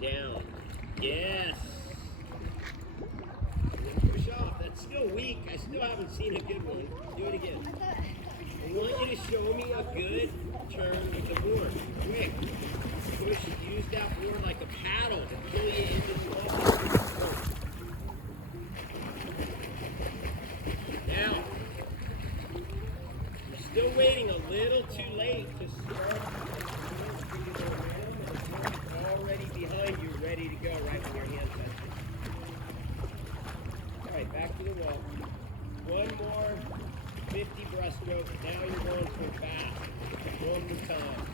Down. Yes. Push off. That's still weak. I still haven't seen a good one. Do it again. I want you to show me a good turn with the board. Quick. Push. Use that board like a paddle to pull you into the water. Now, you're still waiting a little too late to start. Already behind you, ready to go right when your hand touches. All right, back to the wall. One more 50 breaststroke. Now you're going for fast. One more time.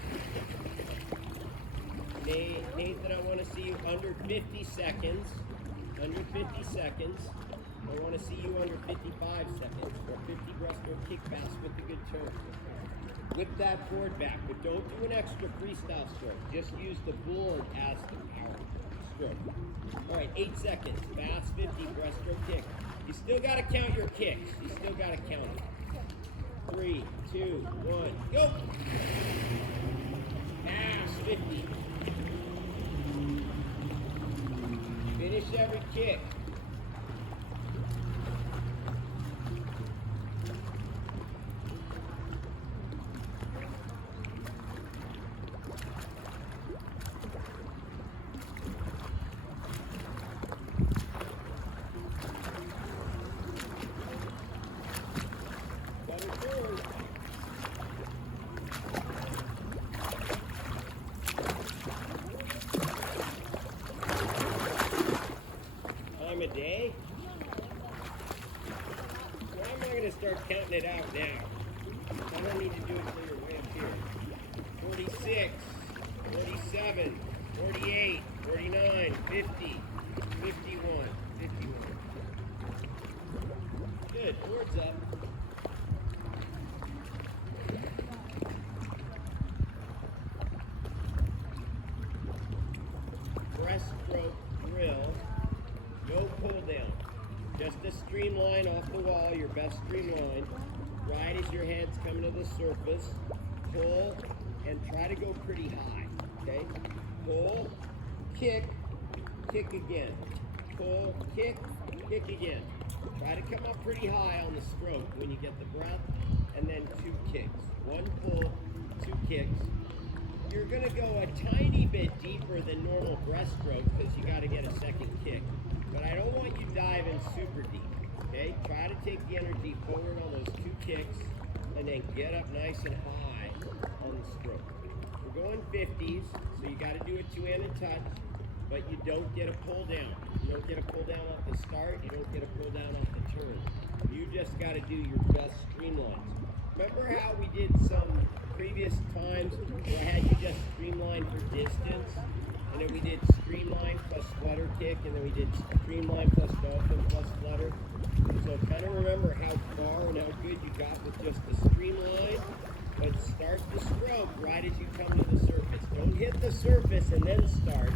Nathan, I want to see you under 50 seconds. Under 50 seconds. I want to see you under 55 seconds. Or 50 breaststroke kick fast with a good turn. Whip that board back, but don't do an extra freestyle stroke. Just use the board as the power stroke. All right, 8 seconds. Fast 50, breaststroke kick. You still got to count your kicks. You still got to count it. 3, 2, 1, go. Fast 50. Finish every kick. A day? Why am I going to start counting it out now? I don't need to do it till you're way up here. 46, 47, 48, 49, 50, 51, 51. Good, board's up. Breaststroke drill. No pull down. Just a streamline off the wall, your best streamline. Right as your head's coming to the surface. Pull and try to go pretty high. Okay? Pull, kick, kick again. Pull, kick, kick again. Try to come up pretty high on the stroke when you get the breath, and then 2 kicks. 1 pull, 2 kicks. You're going to go a tiny bit deeper than normal breaststroke because you got to get a second kick. But I don't want you diving super deep, okay? Try to take the energy forward on those 2 kicks and then get up nice and high on the stroke. We're going 50s, so you got to do a 2-handed touch, but you don't get a pull down. You don't get a pull down off the start, you don't get a pull down off the turn. You just got to do your best streamlines. Remember how we did some previous times where I had you just streamline for distance? And then we did streamline plus flutter kick, and then we did streamline plus dolphin plus flutter. So kind of remember how far and how good you got with just the streamline, but start the stroke right as you come to the surface. Don't hit the surface and then start,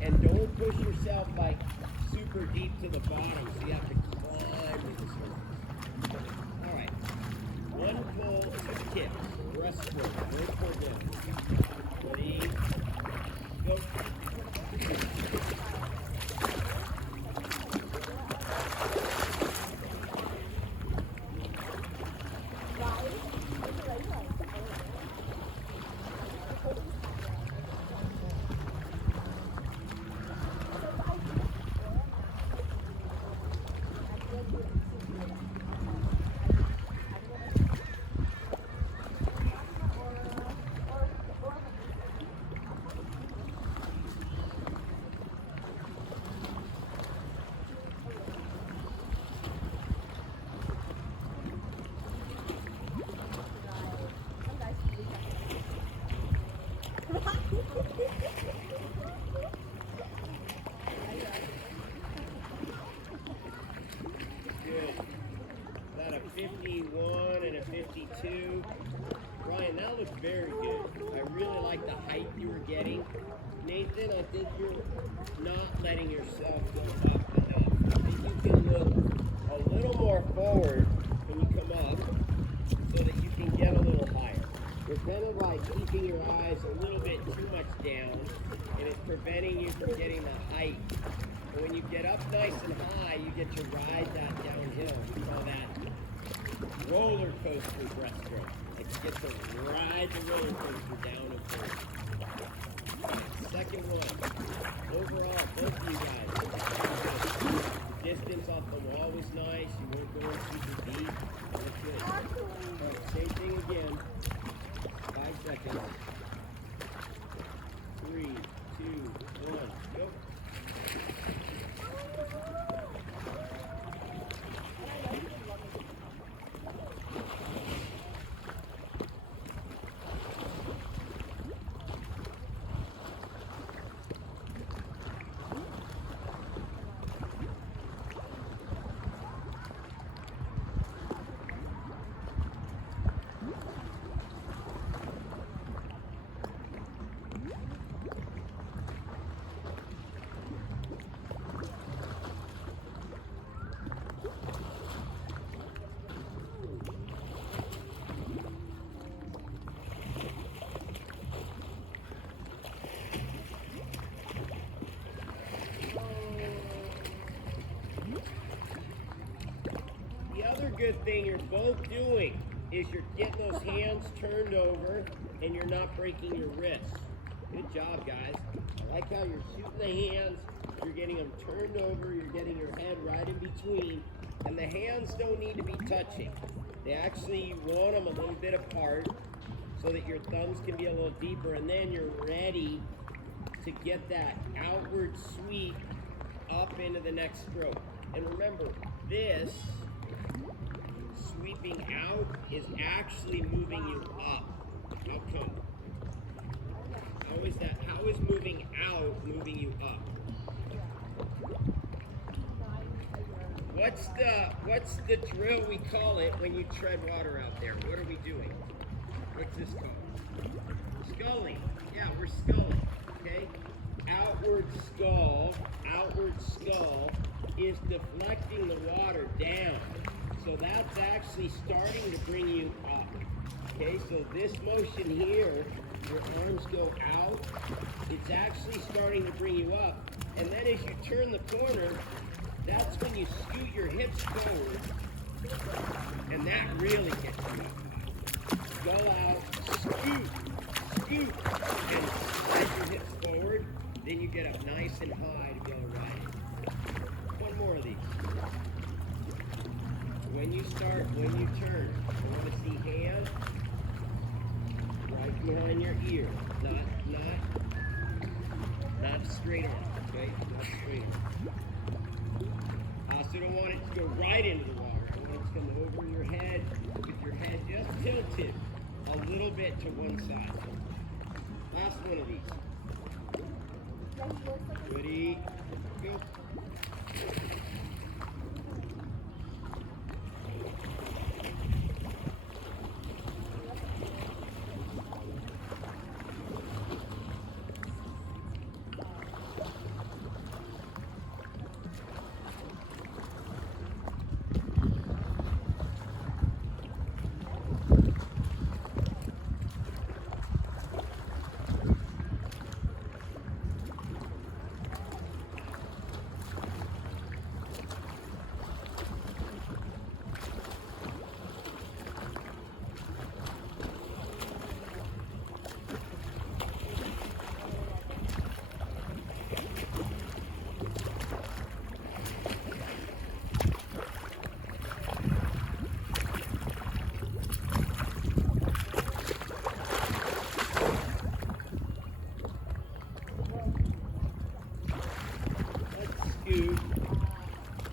and don't push yourself like super deep to the bottom, so you have to climb to the surface. All right, 1 pull, 2 kicks, breaststroke, no pull down. Ready? Go. Good. About a 51 and a 52. Ryan, that looks very good. I really like the height you were getting. Nathan, I think you're not letting yourself go up enough. I think you can look a little more forward when you come up so that you can get a little higher. You're kind of like keeping your eyes a little bit too much down, and it preventing you from getting the height. But when you get up nice and high, you get to ride that downhill. We call that roller coaster breaststroke. Like you get to ride the roller coaster down and forward. Second one. Overall, both of you guys. The distance off the wall was nice. You weren't going super deep. That's good. All right, same thing again. 5 seconds. 3, 2, 1, go. Good thing you're both doing is you're getting those hands turned over and you're not breaking your wrists. Good job, guys. I like how you're shooting the hands, you're getting them turned over, you're getting your head right in between, and the hands don't need to be touching. They actually want them a little bit apart so that your thumbs can be a little deeper, and then you're ready to get that outward sweep up into the next stroke. And remember, this sweeping out is actually moving you up. How come? How is that? How is moving out moving you up? What's the drill we call it when you tread water out there? What are we doing? What's this called? Sculling. Yeah, we're sculling. Okay? Outward skull is deflecting the water down. So that's actually starting to bring you up. Okay, so this motion here, your arms go out, it's actually starting to bring you up. And then as you turn the corner, that's when you scoot your hips forward, and that really gets you up. Go out, scoot, and slide your hips forward, then you get up nice and high to be able to ride it. One more of these. When you turn, I want to see hands right behind your ear, not straight on, okay? Not straight on. I also don't want it to go right into the water. I want it to come over your head with your head just tilted a little bit to one side. Last one of these. Ready, go.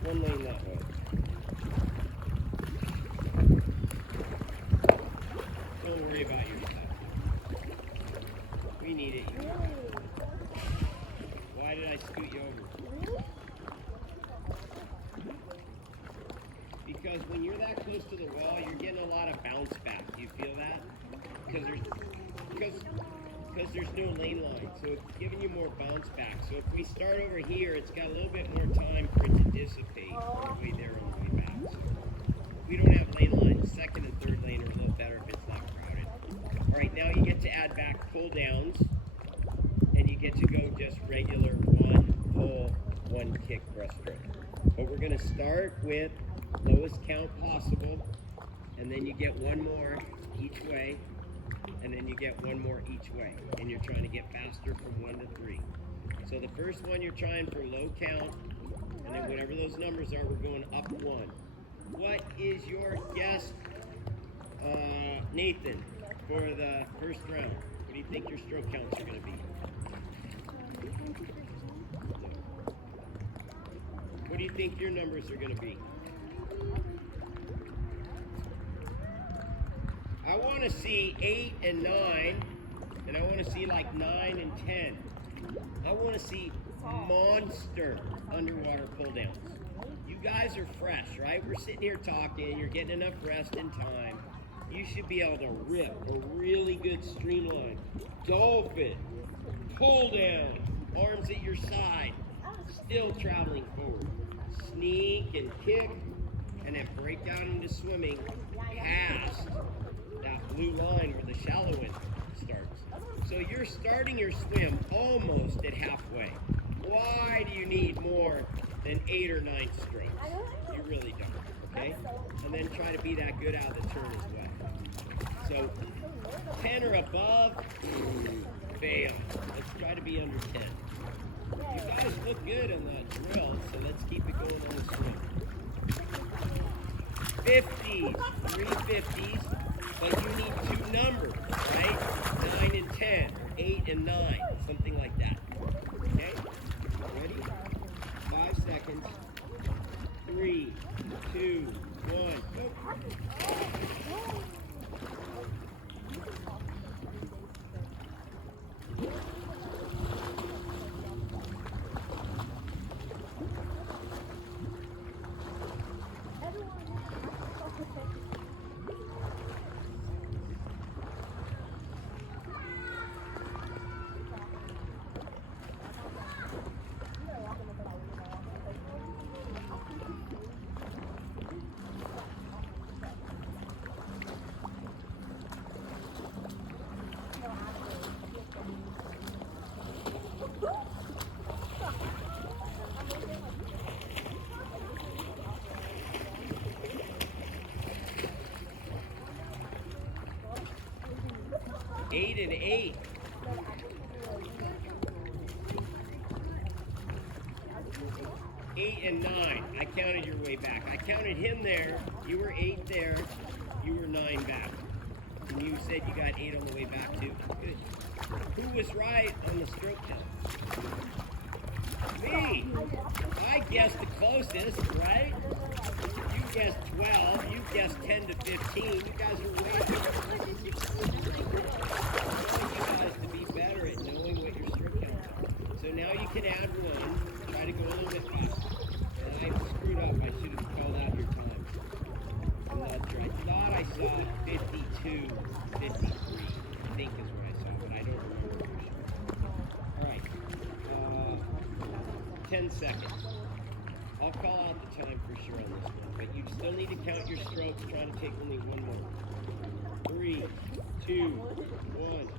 One lane that way. Don't worry about your stuff. We need it. Why did I scoot you over? Because when you're that close to the wall, you're getting a lot of bounce back. You feel that? Because there's no lane line, so it's giving you more bounce back. So if we start over here, it's got a little bit more time for it to dissipate all the way there on the way back. So we don't have lane lines. Second and third lane are a little better if it's not crowded. All right, now you get to add back pull downs, and then you get to go just regular one pull, one kick breaststroke. But we're going to start with lowest count possible, and then you get one more each way, and then you get one more each way, and you're trying to get faster from 1 to 3. So the first one you're trying for low count, and then whatever those numbers are, we're going up 1. What is your guess, Nathan, for the first round? What do you think your stroke counts are going to be? What do you think your numbers are going to be? I want to see 8 and 9, and I want to see like 9 and 10. I want to see monster underwater pull downs. You guys are fresh, right? We're sitting here talking, you're getting enough rest and time. You should be able to rip a really good streamline. Dolphin, pull down, arms at your side, still traveling forward. Sneak and kick, and then break down into swimming past that blue line where the shallow end starts. So you're starting your swim almost at halfway. Why do you need more than 8 or 9 strokes? You really don't, okay? And then try to be that good out of the turn as well. So 10 or above, fail. Let's try to be under 10. You guys look good on the drill, so let's keep it going on the swim. 50s, 3 50s, but you need 2 numbers, right? 9 and 10, 8 and 9, something like that. Okay? Ready? 5 seconds. 3, 2, 1, go. 8 and 8. 8 and 9. I counted your way back. I counted him there. You were 8 there. You were 9 back. And you said you got 8 on the way back too. Good. Who was right on the stroke count? Me. I guessed the closest, right? You guessed 12. You guessed 10 to 15. You guys are way better. To be better at knowing what your stroke count is. So now you can add 1, try to go a little bit faster. And I screwed up, I should have called out your time. And that's right. I thought I saw 52, 53, I think is what I saw, but I don't remember for sure. Alright, 10 seconds. I'll call out the time for sure on this one, but you still need to count your strokes, trying to take only 1 more. 3, 2, 1, go.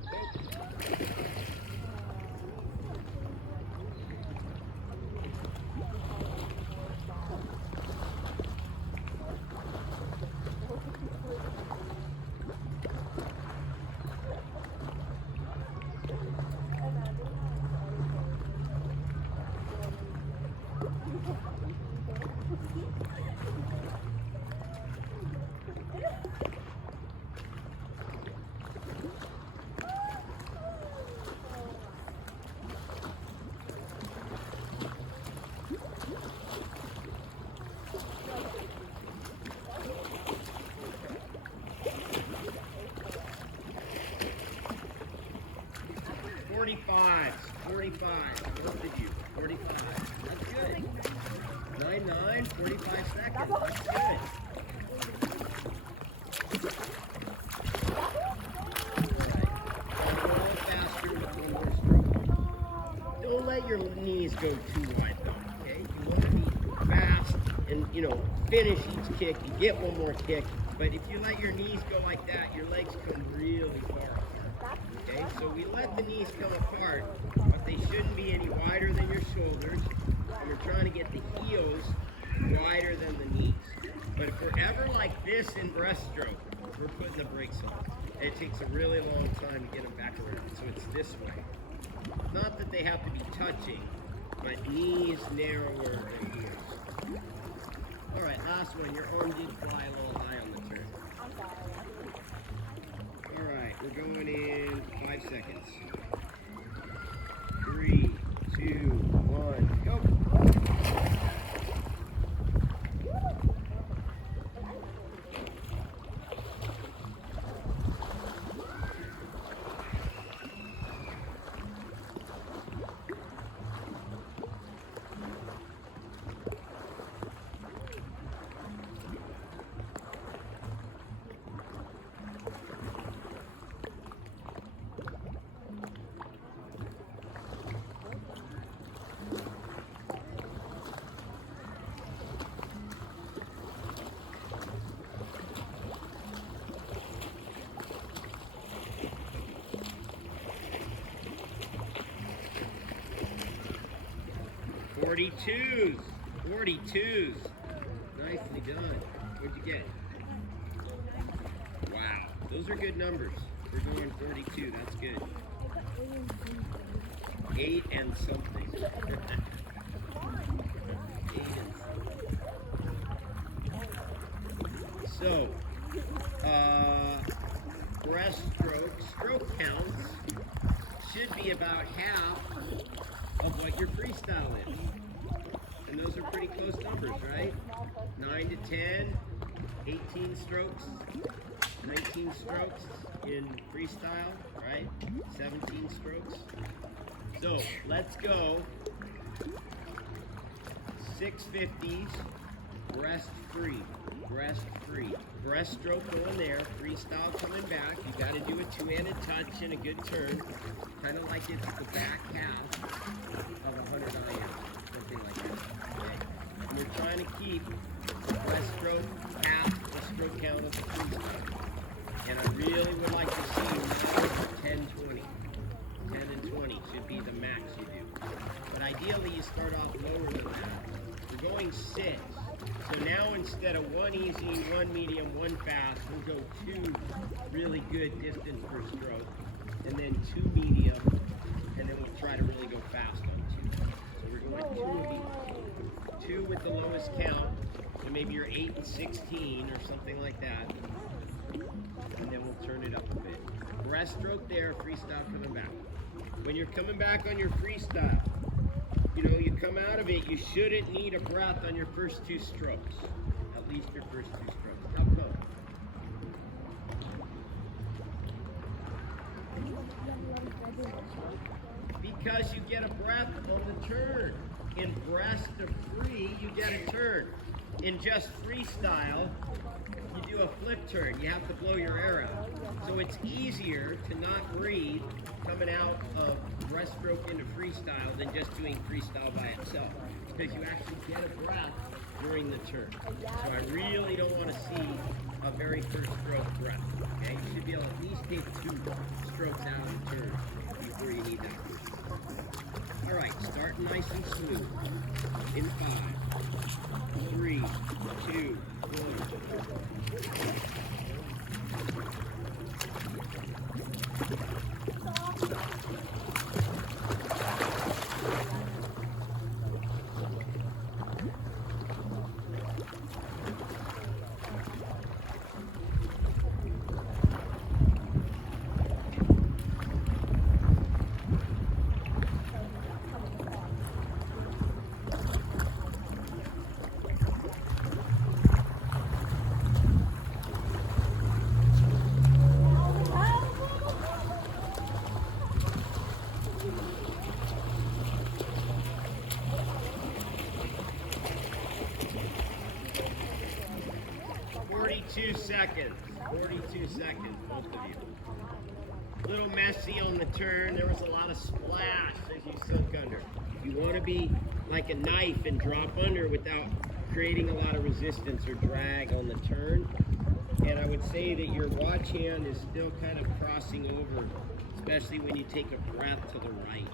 45, both of you, 45. That's good. 9, 45 seconds. That's good. Go a little faster with 1 more stroke. Don't let your knees go too wide though, okay? You want to be fast and, finish each kick. You get 1 more kick, but if you let your knees go like that, your legs come really far apart. Okay, so we let the knees come apart they shouldn't be any wider than your shoulders. And we're trying to get the heels wider than the knees. But if we're ever like this in breaststroke, we're putting the brakes on. It takes a really long time to get them back around, so it's this way. Not that they have to be touching, but knees narrower than heels. All right, last one. Your arm did fly a little high on the turn. All right, we're going in 5 seconds. 3, 2, 1, go. 42s. 42s. Nicely done. What'd you get? Wow. Those are good numbers. We're going 42. That's good. 8 and something. 8 and something. So, breaststroke, stroke counts should be about half of what your freestyle is. And those are pretty close numbers, right? 9 to 10, 18 strokes, 19 strokes in freestyle, right? 17 strokes. So let's go 650s, breast free, breast free. Breaststroke going there, freestyle coming back. You got to do a two-handed touch and a good turn, kind of like it's the back half of a 100 iron, something like that. Okay? And we're trying to keep breaststroke half the stroke count of the freestyle. And I really would like to see 10, 20. 10 and 20 should be the max you do. But ideally you start off lower than that. We're going 6. So now instead of 1 easy, 1 medium, 1 fast, we'll go 2 really good distance per stroke, and then 2 medium, and then we'll try to really go fast on 2. So we're going 2 with the lowest count, so maybe you're 8 and 16 or something like that, and then we'll turn it up a bit. Breaststroke there, freestyle coming back. When you're coming back on your freestyle, you know, you come out of it, you shouldn't need a breath on your first 2 strokes. At least your first 2 strokes. How come? Because you get a breath on the turn. In breast to free, you get a turn. In just freestyle, you do a flip turn. You have to blow your air out. So it's easier to not breathe coming out of breaststroke into freestyle than just doing freestyle by itself, because you actually get a breath during the turn. So I really don't want to see a very first stroke breath. Okay, you should be able to at least take 2 strokes out of the turn before you need that first stroke. All right, start nice and smooth. In 5, 3, 2, 1. Seconds, 42 seconds, both of you. A little messy on the turn. There was a lot of splash as you sunk under. You want to be like a knife and drop under without creating a lot of resistance or drag on the turn. And I would say that your watch hand is still kind of crossing over, especially when you take a breath to the right.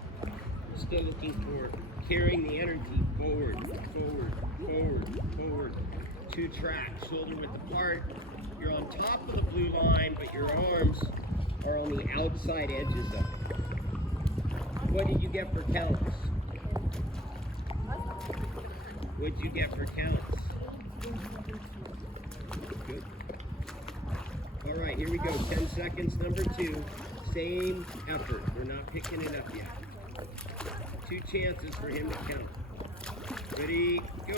Still looking for carrying the energy forward, forward, forward, forward. 2 tracks, shoulder width apart. You're on top of the blue line, but your arms are on the outside edges of it. What did you get for counts? What did you get for counts? Good. All right, here we go. 10 seconds, number 2. Same effort. We're not picking it up yet. 2 chances for him to count. Ready, go.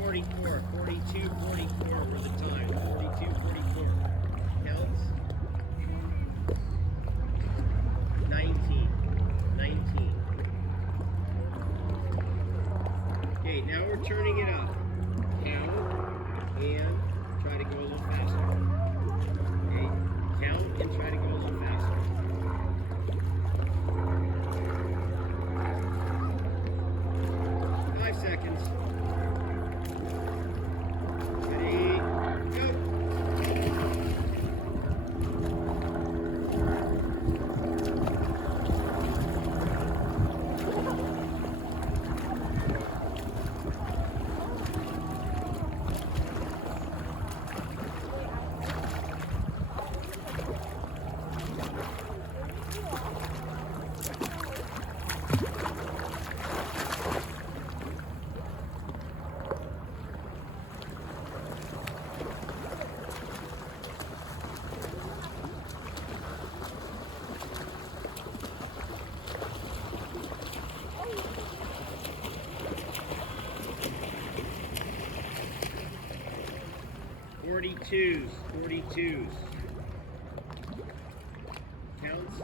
.44, 42.44 for the time. 42.44. Counts. 19. 19. Okay, now we're turning it up. Count and try to go a little faster. Okay, count and try to go a little faster. Seconds. Ready, go. 42s, 42s. Counts?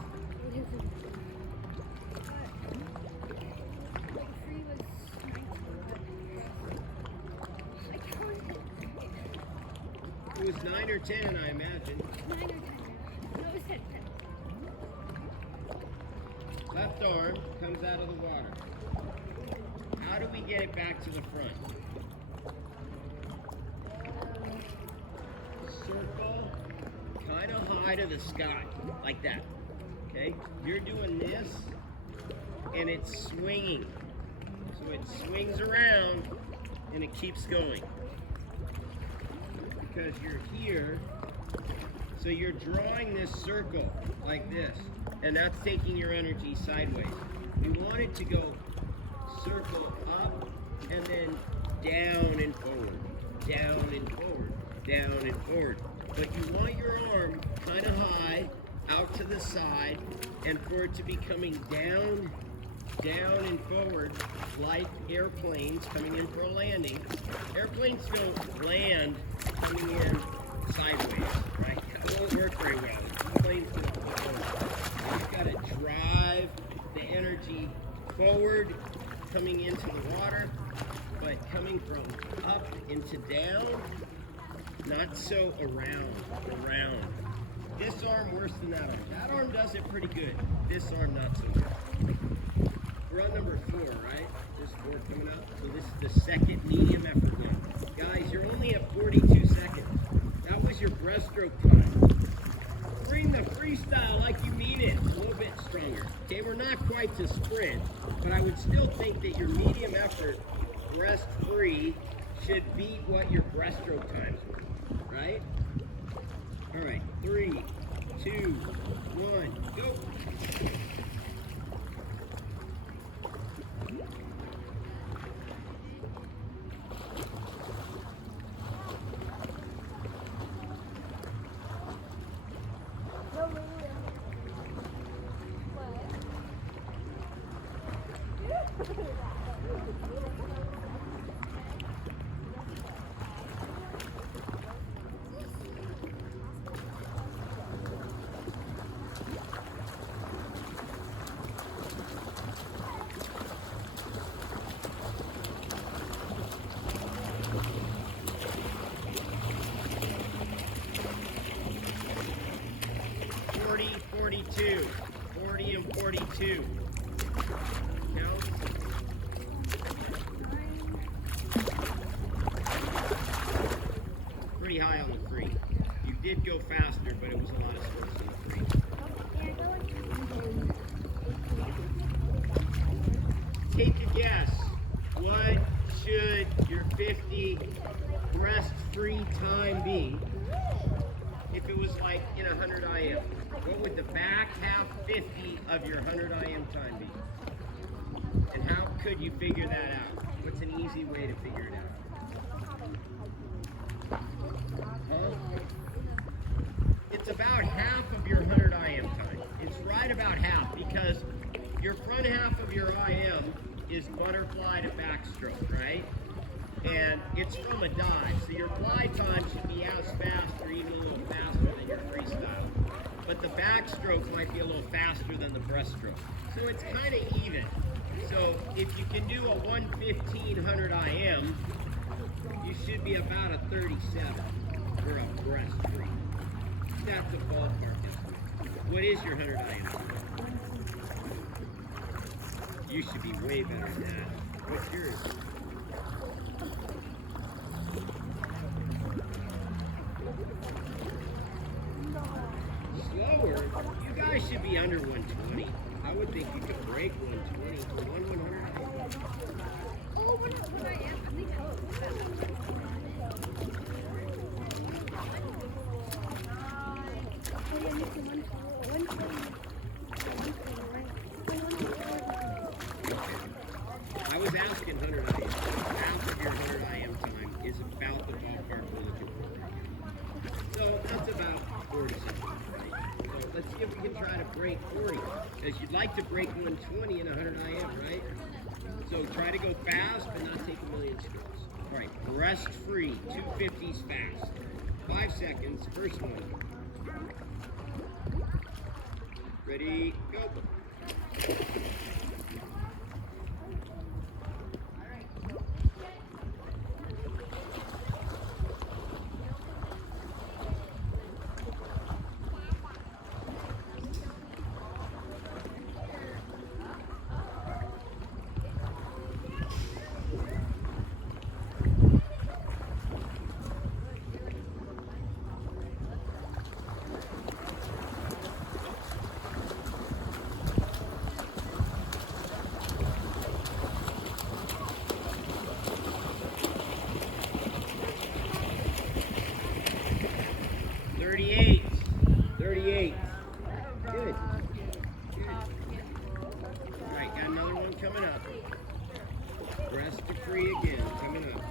It was 9 or 10, I imagine. 9 or 10. No, it was 10. Left arm comes out of the water. How do we get it back to the front? Circle kind of high to the sky, like that. Okay? You're doing this, and it's swinging. So it swings around, and it keeps going. Because you're here, so you're drawing this circle like this, and that's taking your energy sideways. You want it to go circle up and then down and forward, down and forward, down and forward. But you want your arm kind of high out to the side, and for it to be coming down, down and forward like airplanes coming in for a landing. Airplanes don't land coming in sideways, right? That won't work very well. Planes don't forward. You've got to drive the energy forward, coming into the water, but coming from up into down, not so around. This arm worse than that arm. That arm does it pretty good. This arm not so good. We're on number 4, right? There's 4 coming up. So this is the second medium effort one. Guys, you're only at 42 seconds. That was your breaststroke time. Bring the freestyle like you mean it. A little bit stronger. Okay, we're not quite to sprint, but I would still think that your medium effort breast free should beat what your breaststroke times were, right? All right, 3, 2, 1, go. $42, $40 and $42. Count. Pretty high on the free. You did go faster, but it was a lot of strokes on the free. Take a guess. What should your 50 breast-free time be if it was like in 100 IM? What would the back half 50 of your 100 IM time be? And how could you figure that out? What's an easy way to figure it out? Huh? It's about half of your 100 IM time. It's right about half because your front half of your IM is butterfly to backstroke, right? And it's from a dive, so your glide time should be as fast or even a little faster than your freestyle. But the backstroke might be a little faster than the breaststroke. So it's kind of even. So if you can do a 1:15 IM, you should be about a 37 for a breast free. That's a ballpark estimate. What is your 100 IM? You should be way better than that. What's yours? Slower? You guys should be under 120. I would think you could break 120 for 100. Oh, when I am, I think I was I was asking 100 IM. Half of your 100 IM time is about the ballpark we're looking for. So that's about 40 seconds, right? So let's see if we can try to break 40. Because you'd like to break 120 in 100 IM, right? So try to go fast but not take a million strokes. All right, breast free, 250s fast. 5 seconds, first one. Ready, go. Good. All right, got another one coming up. Breast to free again, coming up.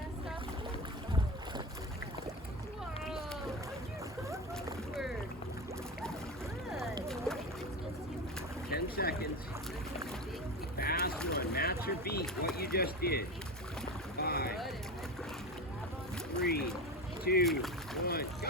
10 seconds. Fast one. Match or beat what you just did. 5, 3, 2, 1, go.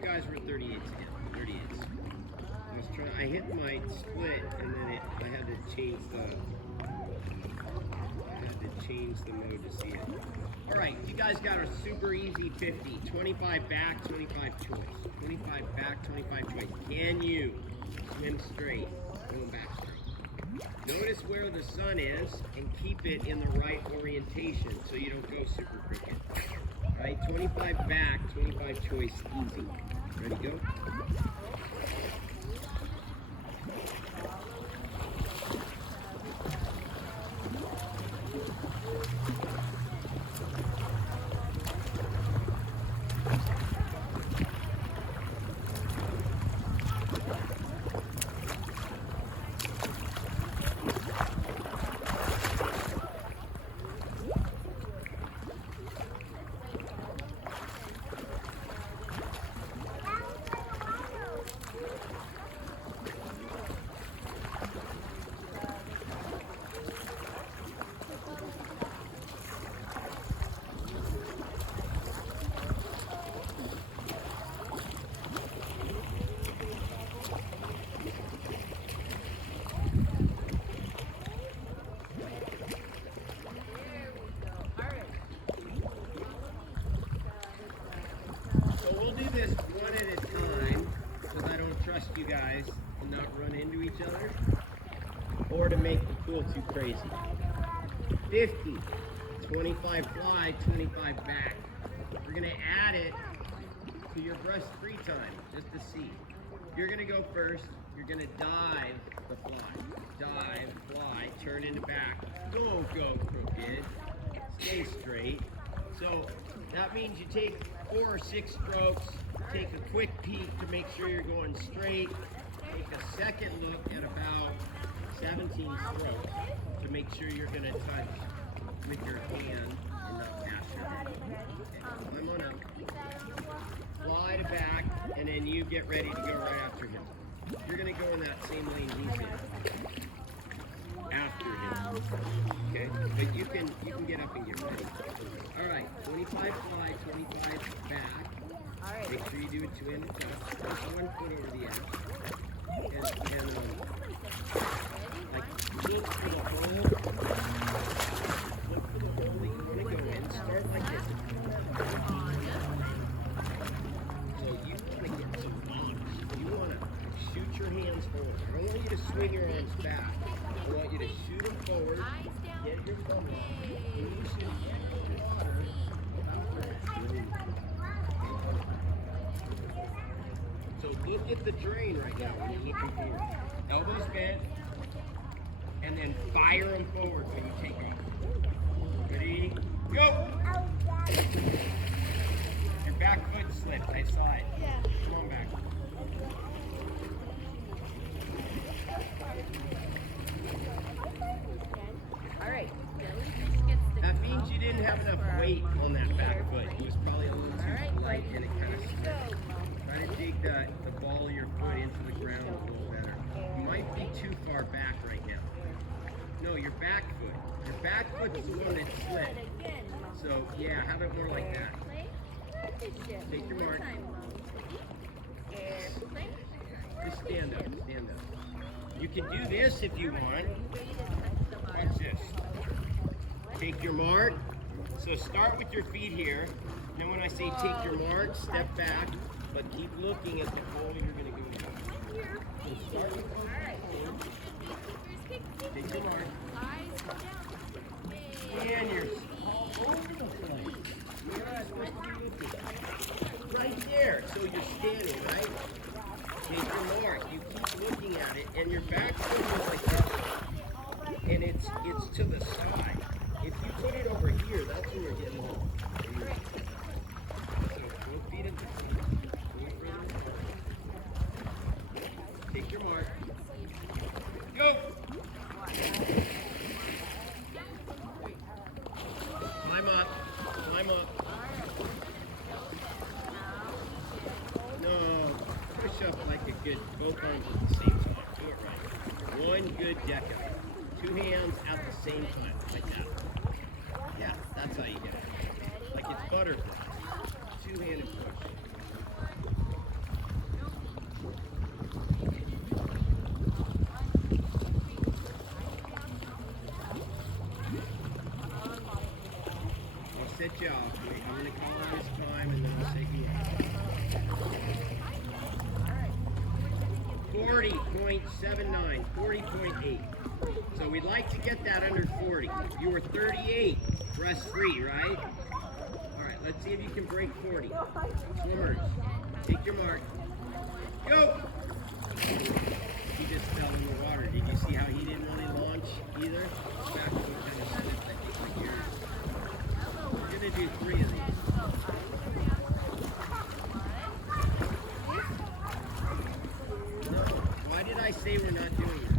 Guys were 38s again. 38s. I hit my split and then I had to change the to change the mode to see it. All right, you guys got a super easy 50. 25 back, 25 choice. 25 back, 25 choice. Can you swim straight, going back straight? Notice where the sun is and keep it in the right orientation so you don't go super crooked. All right, 25 back, 25 choice, easy. Ready, go? This one at a time because I don't trust you guys to not run into each other or to make the pool too crazy. 50, 25 fly, 25 back. We're going to add it to your breast-free time just to see. You're going to go first. You're going to dive the fly. Dive, fly, turn into back. Don't go crooked. Stay straight. So that means you take 4 or 6 strokes, take a quick peek to make sure you're going straight, take a second look at about 17 strokes to make sure you're going to touch with your hand and not pass your hand. Okay, climb on up, fly to back, and then you get ready to go right after him. You're going to go in that same lane he's in. After him. Okay? But you can get up and get ready. Alright, 25 fly, 25 back. Alright. Make sure you do a two-handed touch. Push one foot over the edge. And like lean for the hole. Look for the hole that you want to go in. Start like this. So you want to get some box. You want to shoot your hands forward. I don't want you to swing your arms back. I want you to shoot them forward, get your thumb up, and you should get the water about that. So look at the drain right now when you're looking forward. Elbows bent, and then fire them forward when you take off. Ready? Go! Your back foot slipped. I saw it. Yeah. Come on back. That means you didn't have enough weight on that back foot. It was probably a little too light and it kind of slipped. Try to dig the ball of your foot into the ground a little better. You might be too far back right now. No, your back foot. Your back foot's the one that slipped. So, yeah, have it more like that. Take your mark. Just stand up, stand up. You can do this if you want. Watch this. Take your mark. So start with your feet here. And then when I say take your mark, step back, but keep looking at the hole you're going to go in. So start with take your mark. And you're all over the place. Where am I supposed to be looking? Right there. So you're standing, right? Take your mark. You keep looking at it, and your back foot is like this. And it's to the side. If you put it over here, that's when you're getting home. So both feet at the feet. Take your mark. Go! Climb up. Climb up. No. Push up like a good, both arms at the same time. Do it right. One good deck up. 2 hands at the same time, like that. Yeah, that's how you get it. Like it's butterfly. 2-handed push. job. Wait, I'm going to call on his time and then we'll say he 40.79, 40.8. So we'd like to get that under 40. You were 38, rest free, right? All right, let's see if you can break 40. Swimmers, take your mark. Go! He just fell in the water. Did you see how he didn't really launch either? Back was kind of stiff, I think, like yours. We're going to do 3 of these. No, why did I say we're not doing it?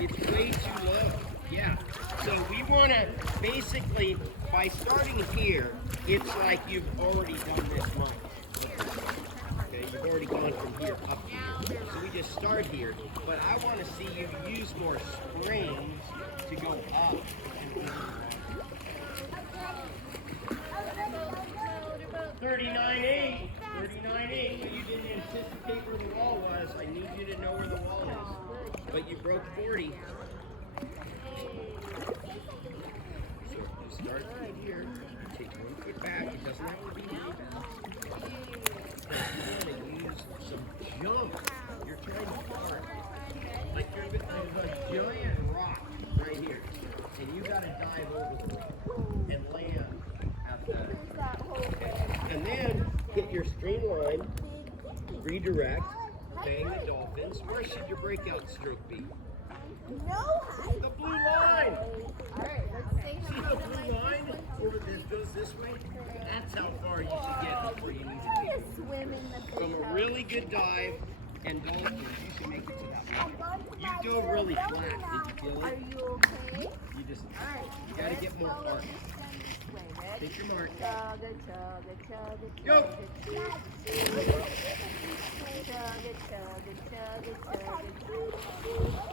It's way too low. Yeah. So we want to basically, by starting here, it's like you've already done this much. Okay, you've already gone from here up to here. So we just start here, but I want to see you use more springs to go up. 39.8. 39.8. But you didn't anticipate where the wall was. I need you to know where the wall is. But you broke 40. So you start right here. Take 1 foot back. It doesn't have to be deep. You want to use some jump. You're trying to park. Like there's a giant rock right here. And you got to dive over the rock and land at the... And then hit your streamline, redirect, bang the dolphins. Where should your breakout stroke be? No. The blue line! Alright, let's say See the blue line over this goes this way? That's how far you should get before you need to be. Swim in the From a really good dive and dolphins, you should make it to that line. You dove really flat. Did you feel Are it? you okay? You just, you gotta get more arc. Take your mark. Go! Chug it, chug it, chug it, chug it, chug it.